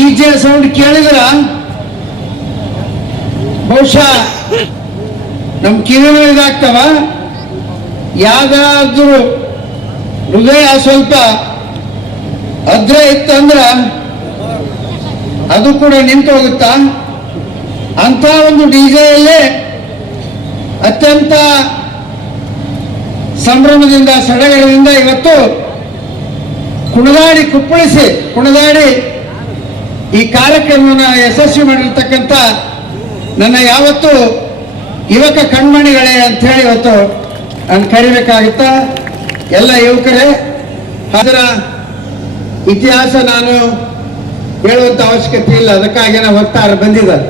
DJ sound ಕೇಳಿದ್ರ ಬಹುಶಃ ನಮ್ ಕಿವಿ ಇದಾಗ್ತವ. ಯಾವ್ದಾದ್ರೂ ಹೃದಯ ಸ್ವಲ್ಪ ಅದ್ರ ಇತ್ತಂದ್ರ ಅದು ಕೂಡ ನಿಂತು ಹೋಗುತ್ತಾ. ಅಂತ ಒಂದು ಡಿಜೆಯಲ್ಲೇ ಅತ್ಯಂತ ಸಂಭ್ರಮದಿಂದ ಸಡಗರದಿಂದ ಇವತ್ತು ಕುಣಿದಾಡಿ ಕುಪ್ಪಳಿಸಿ ಕುಣಿದಾಡಿ ಈ ಕಾರ್ಯಕ್ರಮವನ್ನು ಯಶಸ್ವಿ ಮಾಡಿರ್ತಕ್ಕಂಥ ನನ್ನ ಯಾವತ್ತು ಯುವಕ ಕಣ್ಮಣಿಗಳೇ ಅಂತ ಹೇಳಿ ಇವತ್ತು ನಾನು ಕರಿಬೇಕಾಗುತ್ತ. ಎಲ್ಲ ಯುವಕರೇ, ಅದರ ಇತಿಹಾಸ ನಾನು ಹೇಳುವಂತ ಅವಶ್ಯಕತೆ ಇಲ್ಲ, ಅದಕ್ಕಾಗಿ ನಾವು ವಕ್ತಾರ ಬಂದಿದ್ದಾರೆ.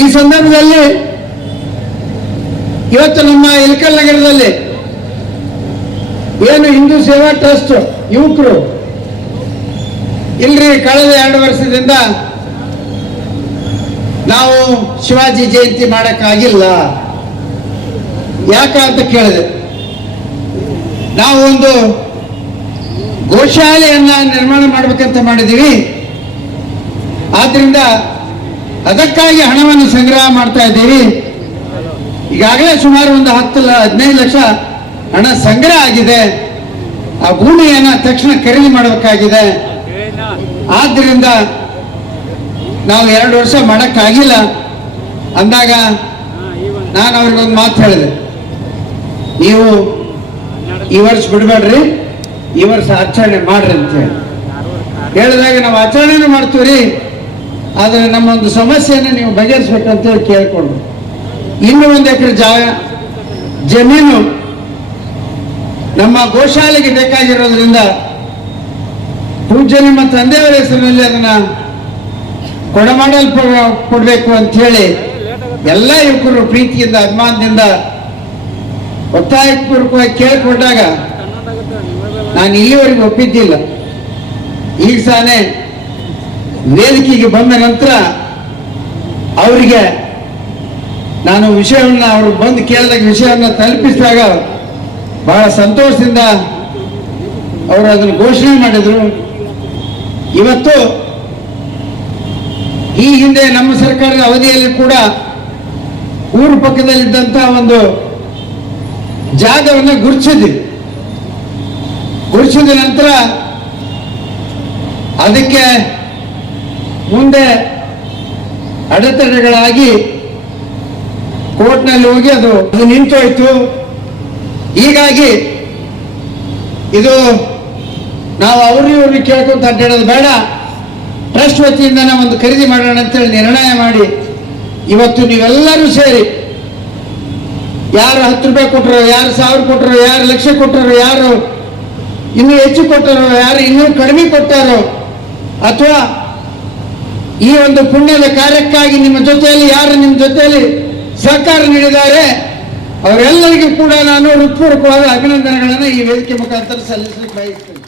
ಈ ಸಂದರ್ಭದಲ್ಲಿ ಇವತ್ತು ನಮ್ಮ ಇಳಕಲ್ ನಗರದಲ್ಲಿ ಏನು ಹಿಂದೂ ಸೇವಾ ಟ್ರಸ್ಟ್ ಯುವಕರು ಇಲ್ರಿ ಕಳೆದ 2 ವರ್ಷದಿಂದ ನಾವು ಶಿವಾಜಿ ಜಯಂತಿ ಮಾಡಕ್ಕಾಗಿಲ್ಲ. ಯಾಕ ಅಂತ ಕೇಳಿದೆ. ನಾವು ಒಂದು ಗೋಶಾಲೆಯನ್ನ ನಿರ್ಮಾಣ ಮಾಡ್ಬೇಕಂತ ಮಾಡಿದೀವಿ. ಆದ್ರಿಂದ ಅದಕ್ಕಾಗಿ ಹಣವನ್ನು ಸಂಗ್ರಹ ಮಾಡ್ತಾ ಇದ್ದೀವಿ. ಈಗಾಗಲೇ ಸುಮಾರು ಒಂದು 10-15 ಲಕ್ಷ ಹಣ ಸಂಗ್ರಹ ಆಗಿದೆ. ಆ ಭೂಮಿಯನ್ನ ತಕ್ಷಣ ಖರೀದಿ ಮಾಡಬೇಕಾಗಿದೆ. ಆದ್ರಿಂದ ನಾವು 2 ವರ್ಷ ಮಾಡಕ್ಕಾಗಿಲ್ಲ ಅಂದಾಗ ನಾನು ಅವ್ರಿಗೊಂದು ಮಾತು ಹೇಳಿದೆ, ನೀವು ಈ ವರ್ಷ ಬಿಡಬೇಡ್ರಿ, ಈ ವರ್ಷ ಆಚರಣೆ ಮಾಡ್ರಿ ಅಂತ ಹೇಳಿದಾಗ ನಾವು ಆಚರಣೆನೂ ಮಾಡ್ತೀವ್ರಿ, ಆದರೆ ನಮ್ಮೊಂದು ಸಮಸ್ಯೆಯನ್ನು ನೀವು ಬಗೆಹರಿಸ್ಬೇಕಂತೇಳಿ ಕೇಳ್ಕೊಂಡು ಇನ್ನೂ 1 ಎಕರೆ ಜಮೀನು ನಮ್ಮ ಗೋಶಾಲೆಗೆ ಬೇಕಾಗಿರೋದ್ರಿಂದ ಪೂಜ್ಯ ನಿಮ್ಮ ತಂದೆಯವರ ಹೆಸರಿನಲ್ಲಿ ಅದನ್ನ ಕೊಡಬೇಕು ಅಂತ ಹೇಳಿ ಎಲ್ಲ ಯುವಕರು ಪ್ರೀತಿಯಿಂದ ಅಭಿಮಾನದಿಂದ ಒತ್ತಾಯಪೂರ್ವಕವಾಗಿ ಕೇಳಿಕೊಂಡಾಗ ನಾನು ಇಲ್ಲಿವರೆಗೂ ಒಪ್ಪಿದ್ದಿಲ್ಲ. ಈಗ ಸಾನೆ ವೇದಿಕೆಗೆ ಬಂದ ನಂತರ ಅವರಿಗೆ ನಾನು ವಿಷಯವನ್ನು ಅವರು ಬಂದು ಕೇಳಿದಾಗ ವಿಷಯವನ್ನು ತಲುಪಿಸಿದಾಗ ಬಹಳ ಸಂತೋಷದಿಂದ ಅವರು ಅದನ್ನು ಘೋಷಣೆ ಮಾಡಿದರು. ಇವತ್ತು ಈ ಹಿಂದೆ ನಮ್ಮ ಸರ್ಕಾರದ ಅವಧಿಯಲ್ಲಿ ಕೂಡ ಊರು ಪಕ್ಕದಲ್ಲಿದ್ದಂಥ ಒಂದು ಜಾಗವನ್ನು ಗುರುತಿಸಿದ ನಂತರ ಅದಕ್ಕೆ ಮುಂದೆ ಅಡೆತಡೆಗಳಾಗಿ ಕೋರ್ಟ್ನಲ್ಲಿ ಹೋಗಿ ಅದು ನಿಂತೋಯ್ತು. ಹೀಗಾಗಿ ಇದು ನಾವು ಅವ್ರನ್ನ ಕೇಳ್ಕೊಂತ ಅಡ್ಡಾಡೋದು ಬೇಡ, ಟ್ರಸ್ಟ್ ವತಿಯಿಂದನೇ ಒಂದು ಖರೀದಿ ಮಾಡೋಣ ಅಂತೇಳಿ ನಿರ್ಣಯ ಮಾಡಿ ಇವತ್ತು ನೀವೆಲ್ಲರೂ ಸೇರಿ ಯಾರು 10 ರೂಪಾಯಿ ಕೊಟ್ಟರು, ಯಾರು 1000 ಕೊಟ್ಟರು, ಯಾರು 1 ಲಕ್ಷ ಕೊಟ್ಟರು, ಯಾರು ಇನ್ನೂ ಹೆಚ್ಚು ಕೊಟ್ಟರು, ಯಾರು ಇನ್ನೂ ಕಡಿಮೆ ಕೊಟ್ಟರು, ಅಥವಾ ಈ ಒಂದು ಪುಣ್ಯದ ಕಾರ್ಯಕ್ಕಾಗಿ ನಿಮ್ಮ ಜೊತೆಯಲ್ಲಿ ಯಾರು ನಿಮ್ಮ ಜೊತೆಯಲ್ಲಿ ಸಹಕಾರ ನೀಡಿದ್ದಾರೆ ಅವರೆಲ್ಲರಿಗೂ ಕೂಡ ನಾನು ಹೃತ್ಪೂರ್ವಕವಾದ ಅಭಿನಂದನೆಗಳನ್ನು ಈ ವೇದಿಕೆ ಮುಖಾಂತರ ಸಲ್ಲಿಸಲಿಕ್ಕೆ ಬಯಸ್ತೇನೆ.